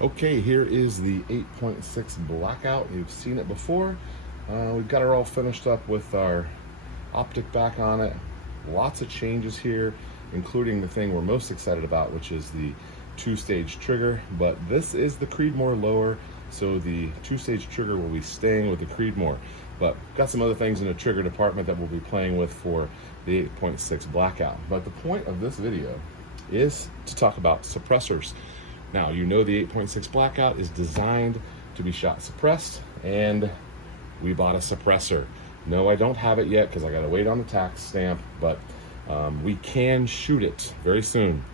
Okay, here is the 8.6 Blackout. You've seen it before. We've got it all finished up with our optic back on it. Lots of changes here, including the thing we're most excited about, which is the two-stage trigger. But this is the Creedmoor lower, so the two-stage trigger will be staying with the Creedmoor. But got some other things in the trigger department that we'll be playing with for the 8.6 Blackout. But the point of this video is to talk about suppressors. Now, you know the 8.6 Blackout is designed to be shot suppressed, and we bought a suppressor. No, I don't have it yet because I got to wait on the tax stamp, but we can shoot it very soon.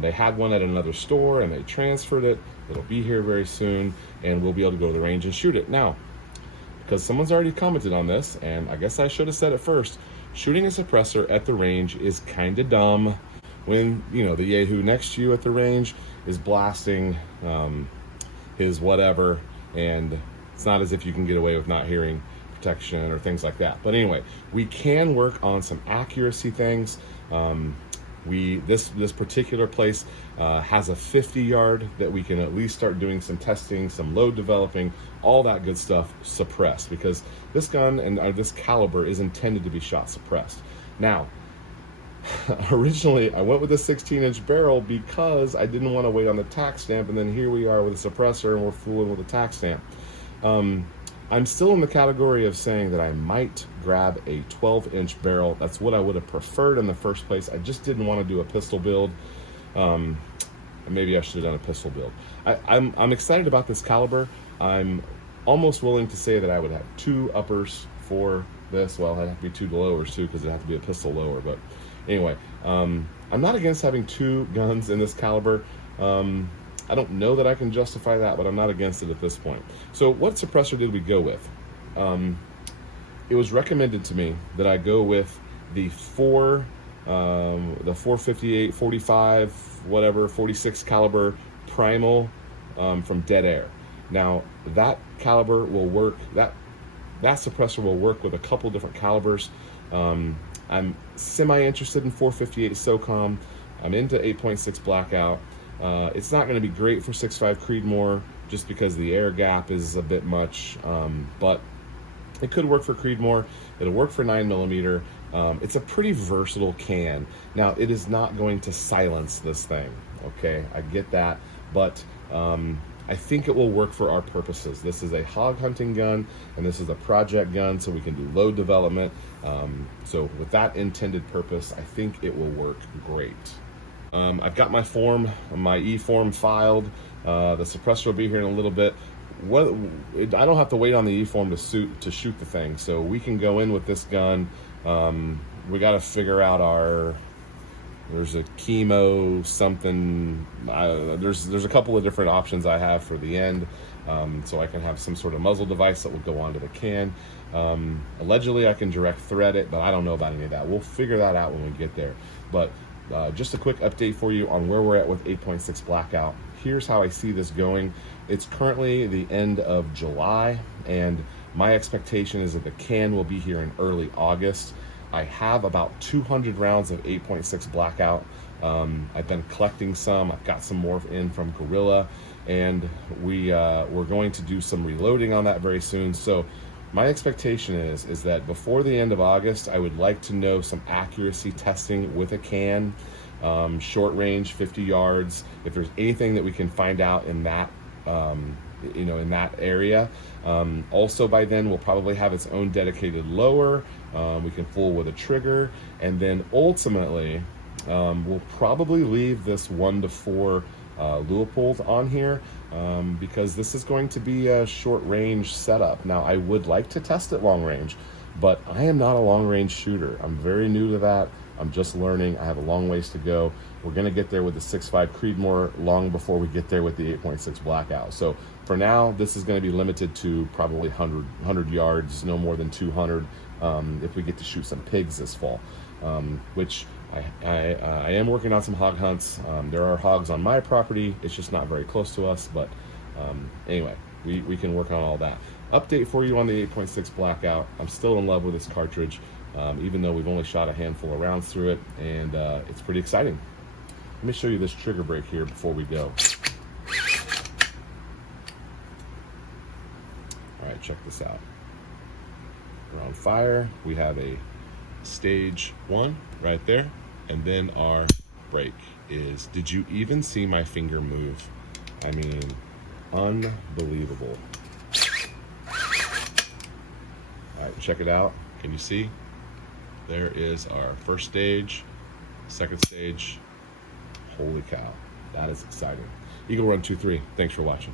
They had one at another store and they transferred it. It'll be here very soon, and we'll be able to go to the range and shoot it. Now, because someone's already commented on this, and I guess I should have said it first, shooting a suppressor at the range is kind of dumb when, you know, the yahoo next to you at the range is blasting his whatever, and it's not as if you can get away with not hearing protection or things like that. But anyway, we can work on some accuracy things. This particular place has a 50 yard that we can at least start doing some testing, some load developing, all that good stuff suppressed, because this gun and this caliber is intended to be shot suppressed. Now, originally I went with a 16-inch barrel because I didn't want to wait on the tax stamp, and then here we are with a suppressor and we're fooling with the tax stamp. I'm still in the category of saying that I might grab a 12-inch barrel. That's what I would have preferred in the first place. I just didn't want to do a pistol build. Maybe I should have done a pistol build. I'm excited about this caliber. I'm almost willing to say that I would have two uppers for this. Well, I'd have to be two lowers too, because it'd have to be a pistol lower. But anyway, I'm not against having two guns in this caliber. I don't know that I can justify that, but I'm not against it at this point. So what suppressor did we go with? It was recommended to me that I go with the 458, 45, whatever, 46 caliber primal from Dead Air. Now, that caliber will work, that suppressor will work with a couple different calibers. I'm semi-interested in 458 SOCOM. I'm into 8.6 Blackout. It's not going to be great for 6.5 Creedmoor just because the air gap is a bit much, but it could work for Creedmoor. It'll work for 9mm. It's a pretty versatile can. Now, it is not going to silence this thing, okay? I get that, but I think it will work for our purposes. This is a hog hunting gun, and this is a project gun, so we can do load development. So with that intended purpose, I think it will work great. I've got my E-form filed. The suppressor will be here in a little bit. I don't have to wait on the E-form to shoot the thing, so we can go in with this gun. We got to figure out there's a chemo something. There's a couple of different options I have for the end, so I can have some sort of muzzle device that will go onto the can. Allegedly, I can direct thread it, but I don't know about any of that. We'll figure that out when we get there. But just a quick update for you on where we're at with 8.6 Blackout. Here's how I see this going. It's currently the end of July, and my expectation is that the can will be here in early August. I have about 200 rounds of 8.6 Blackout. I've been collecting some. I've got some more in from Gorilla, and we're going to do some reloading on that very soon. So my expectation is that before the end of August, I would like to know some accuracy testing with a can, short range, 50 yards. If there's anything that we can find out in that, in that area. Also, by then, we'll probably have its own dedicated lower. We can fool with a trigger, and then ultimately, we'll probably leave this 1 to 4 Leupold on here, because this is going to be a short range setup. Now, I would like to test it long range, but I am not a long range shooter. I'm very new to that. I'm just learning. I have a long ways to go. We're going to get there with the 6.5 Creedmoor long before we get there with the 8.6 Blackout. So for now, this is going to be limited to probably 100 yards, no more than 200, if we get to shoot some pigs this fall, which I am working on some hog hunts. There are hogs on my property. It's just not very close to us, but anyway, we can work on all that. Update for you on the 8.6 Blackout. I'm still in love with this cartridge, even though we've only shot a handful of rounds through it, and it's pretty exciting. Let me show you this trigger break here before we go. check this out. We're on fire. We have a stage 1 right there. And then our break is, did you even see my finger move? I mean, unbelievable. All right, check it out. Can you see? There is our first stage, second stage. Holy cow, that is exciting. Eagle Run 2-3, thanks for watching.